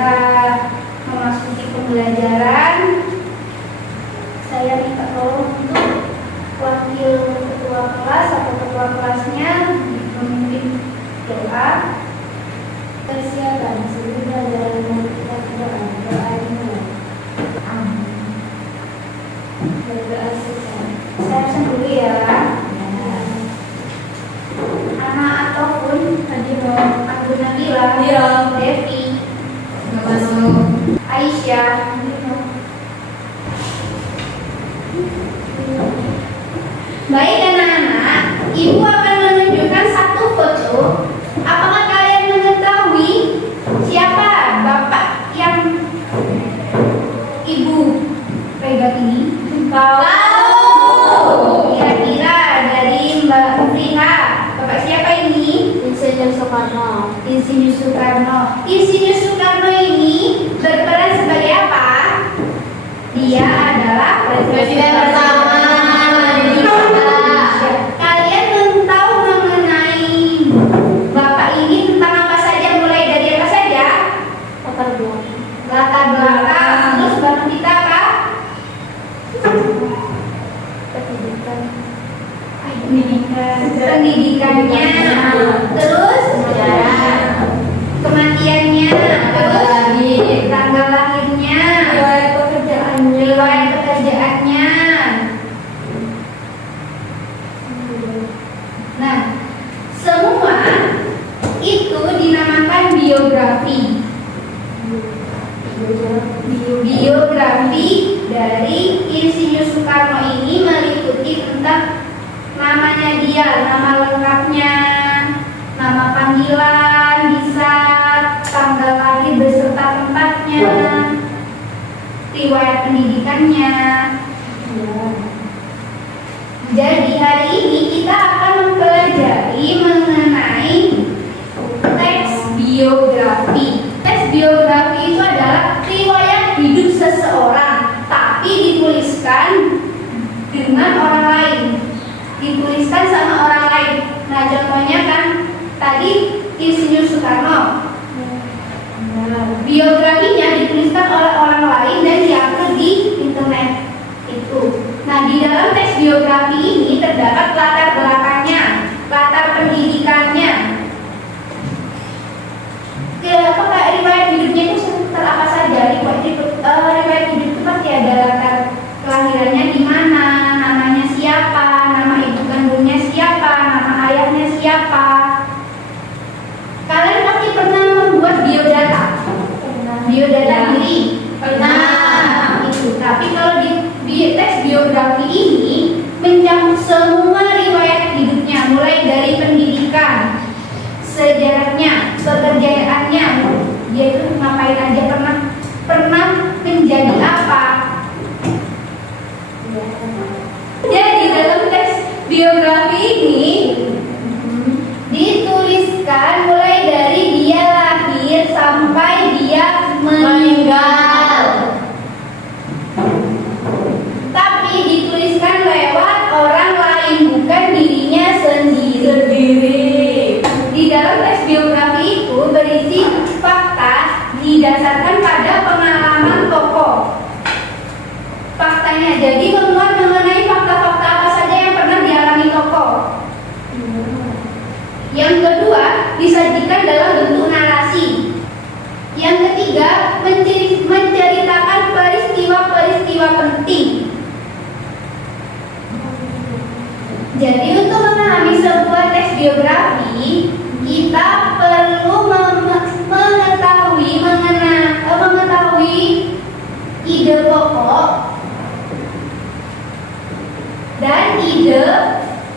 kita memasuki pembelajaran, saya minta tolong untuk wakil ketua kelas atau ketua kelasnya memimpin doa. Persiapan sebelum pelajaran kita doa dimulai. Amin. Berdoa saya pesan dulu ya. Anak ataupun Abu Nabila, Devi, nggak masuk. Aisyah. Baik anak-anak, ibu akan menunjukkan satu foto. Apakah kalian mengetahui siapa bapak yang ibu pegang ini? Tahu. Kira-kira dari Mbak Mufriha, bapak siapa ini? Insinyur Soekarno. Insinyur Soekarno. Insinyur Soekarno ini berperan sebagai apa? Dia adalah presiden pertama Indonesia. Kalian tahu mengenai bapak ini tentang apa saja? Mulai dari apa saja? Latar belakang. Terus bapak kita apa? Pendidikannya, terus kematiannya, terus tanggal lahirnya, riwayat pekerjaannya. Nah, semua itu dinamakan biografi. Biografi dari Insinyur Soekarno ini meliputi tentang namanya dia, nama lengkapnya, nama panggilan, bisa tanggal lahir beserta tempatnya, riwayat pendidikannya. Jadi hari ini kita akan mempelajari mengenai teks biografi. Teks biografi itu adalah riwayat hidup seseorang, tapi dituliskan dengan orang lain. Dituliskan sama orang lain. Nah, contohnya kan tadi Insinyur Soekarno. Biografinya dituliskan oleh orang lain dan diupload di internet itu. Nah, di dalam teks biografi ini terdapat latar belakangnya, latar pendidikannya. Apakah riwayat hidupnya itu seputar apa saja? Riwayat hidup itu pasti ada latar kelahirannya di mana, namanya siapa, nama ibu kandungnya siapa, nama ayahnya siapa. Kalian pasti pernah membuat biodata, biodata diri. Nah, itu. Tapi kalau di teks biografi ini mencakup semua riwayat hidupnya, mulai dari pendidikan, sejarahnya, pekerjaannya, dia itu ngapain aja, pernah menjadi apa. Jadi dalam teks biografi ini dituliskan mulai dari dia lahir sampai dia meninggal. Tapi dituliskan lewat orang lain, bukan dirinya sendiri. Di dalam teks biografi itu berisi fakta didasarkan pada pengalaman tokoh. Faktanya jadi memuat mengenai fakta-fakta apa saja yang pernah dialami tokoh. Yang kedua, disajikan dalam bentuk narasi. Yang ketiga, menceritakan peristiwa-peristiwa penting. Jadi untuk memahami sebuah teks biografi, kita perlu mengetahui ide pokok dan ide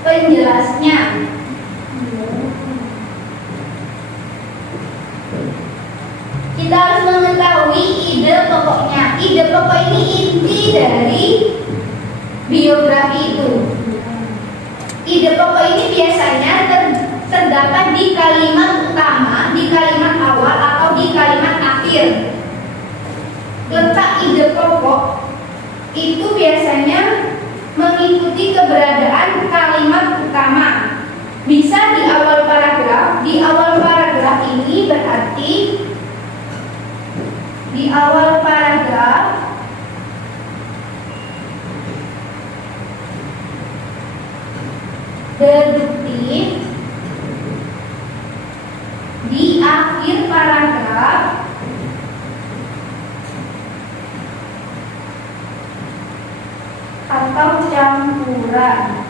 penjelasnya. Kita harus mengetahui ide pokoknya. Ide pokok ini inti dari biografi itu. Ide pokok ini biasanya terdapat di kalimat utama, di kalimat awal atau di kalimat akhir. Letak ide pokok itu biasanya mengikuti keberadaan kalimat utama. Bisa di awal paragraf. Di awal paragraf ini berarti awal paragraf deduktif di akhir paragraf atau campuran.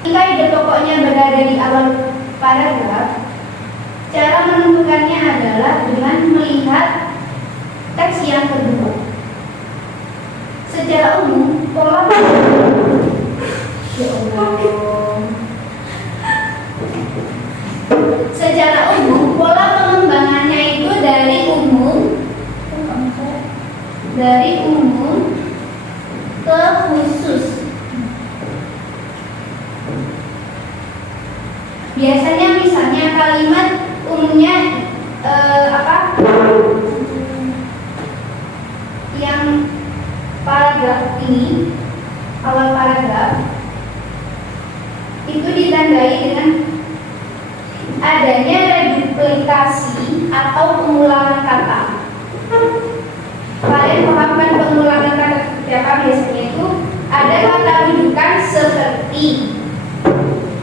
Jika ide pokoknya berada di awal paragraf, cara menentukannya adalah dengan melihat teks yang kedua. Secara umum, pola pengembangannya itu dari umum ke khusus. Biasanya misalnya kalimat umumnya yang paragraf ini, awal paragraf itu ditandai dengan adanya reduplikasi atau pengulangan kata. Kalian paham kan pengulangan kata seperti apa? Biasanya itu ada kata rujukan seperti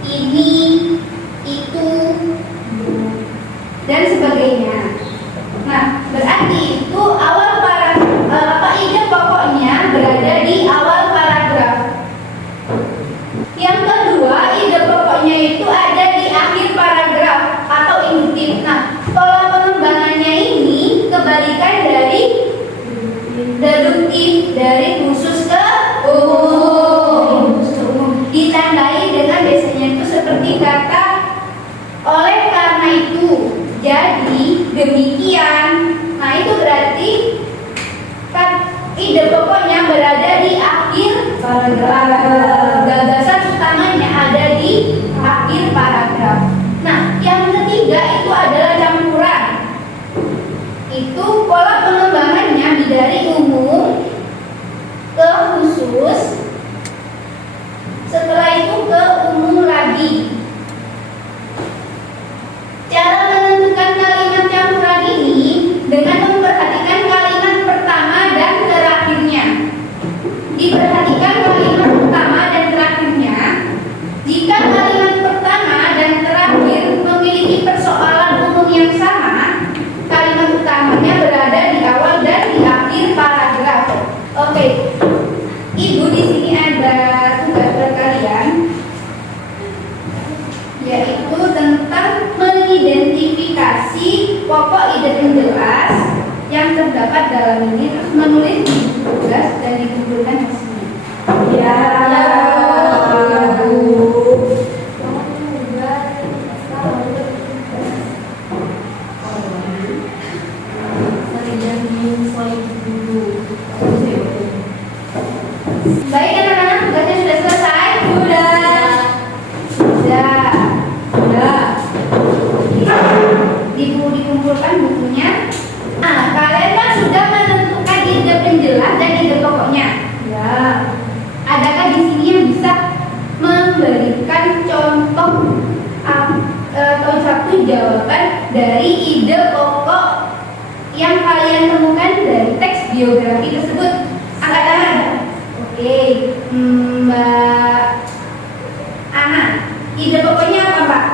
ini, itu, dan sebagainya. Nah, berarti itu awal ide pokoknya berada di awal paragraf. Yang kedua, ide pokoknya itu ada di akhir paragraf atau induktif. Nah, pola pengembangannya ini kebalikan dari deduktif, dari khusus ke umum. Ditandai dengan biasanya itu seperti kata oleh karena itu, jadi, demikian. Nah, itu berarti ide pokoknya berada di akhir paragraf. Gagasan utamanya ada di akhir paragraf. Nah, yang ketiga itu adalah campuran. Itu pola pengembangannya dari umum ke khusus, setelah itu ke umum lagi. Cara menentukan kalimat campuran ini dengan memperhatikan kalimat pertama dan terakhirnya. Diperhatikan kalimat pertama dan terakhirnya. Jika kalimat pertama dan terakhir memiliki persoalan umum yang sama, kalimat utamanya berada di awal dan di akhir paragraf. Oke. Ibu, di sini ada tugas buat kalian, yaitu tentang mengidentifikasi pokok ide penjelas yang terdapat dalam ini, terus menulis di tugas dan dikumpulkan di sini. Ya, Bu. Baik anak-anak, tugasnya sudah selesai? Sudah. Dikumpulkan bukunya. Nah, kalian kan sudah menentukan ide penjelas dan ide pokoknya. Ya. Adakah di sini yang bisa memberikan contoh atau satu jawaban dari ide pokok yang kalian temukan dari teks biografi tersebut? Angkat tangan. Oke, Mbak Ana, ide pokoknya apa, Pak?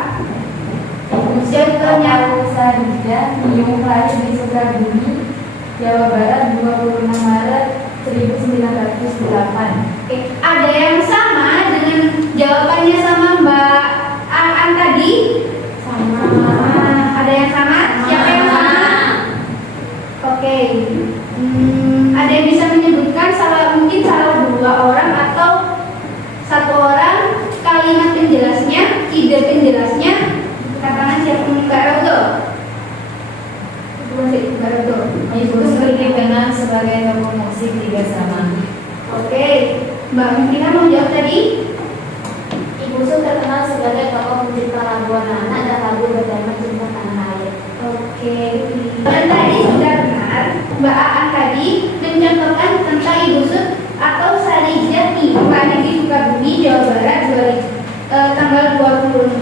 Contohnya Sadidah Miung lahir di Sukabumi, Jawa Barat 26 Maret 1908. Oke, ada yang sama dengan jawabannya sama Mbak An tadi? Sama. Ada yang sama? Siapa yang sama? Oke. Ada yang bisa menyebutkan mungkin salah dua orang atau satu orang kalimat penjelasnya, ide penjelasnya? Katakan siapa? Mbak Rodo. Mbak Rodo. Ibu Sri dikenal sebagai tokoh musik tiga zaman. Oke. Mbak Mufina mau jawab tadi? Ibu Sri terkenal sebagai tokoh pencipta lagu anak-anak dan lagu bertema cinta tanah air. Oke. Dan tadi tentang Ibu Sud atau Sarijah Timur lahir di Sukabumi, Jawa Barat, tanggal 26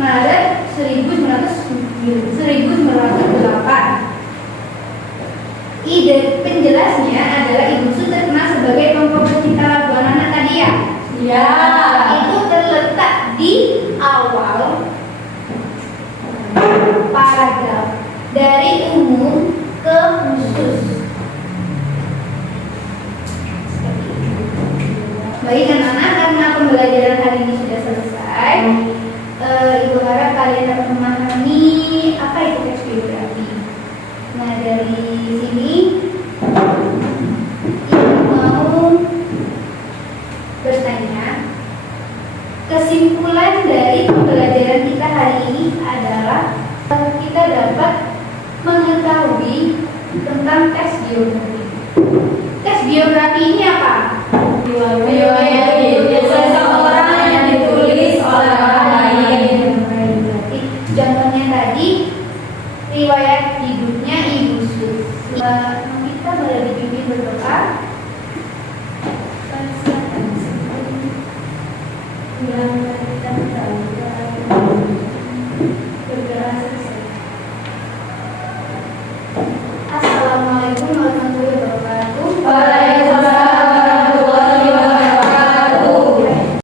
Maret 1908. Ide penjelasnya adalah Ibu Sud terkenal sebagai tokoh pecinta lagu anak-anak tadi ya. Ya. Itu terletak di awal paragraf dari umum ke khusus. Baik anak-anak, karena pembelajaran hari ini sudah selesai, Ibu harap kalian dapat memahami apa itu teks biografi. Nah, dari sini Ibu mau bertanya, kesimpulan dari pembelajaran kita hari ini adalah kita dapat mengetahui tentang teks biografi. Teks biografi ini apa? Riwayat hidup seseorang yang ditulis oleh orang lain. Berarti contohnya tadi riwayat hidupnya Ibu Sud. Kita boleh dipimpin berdoa. Bergerak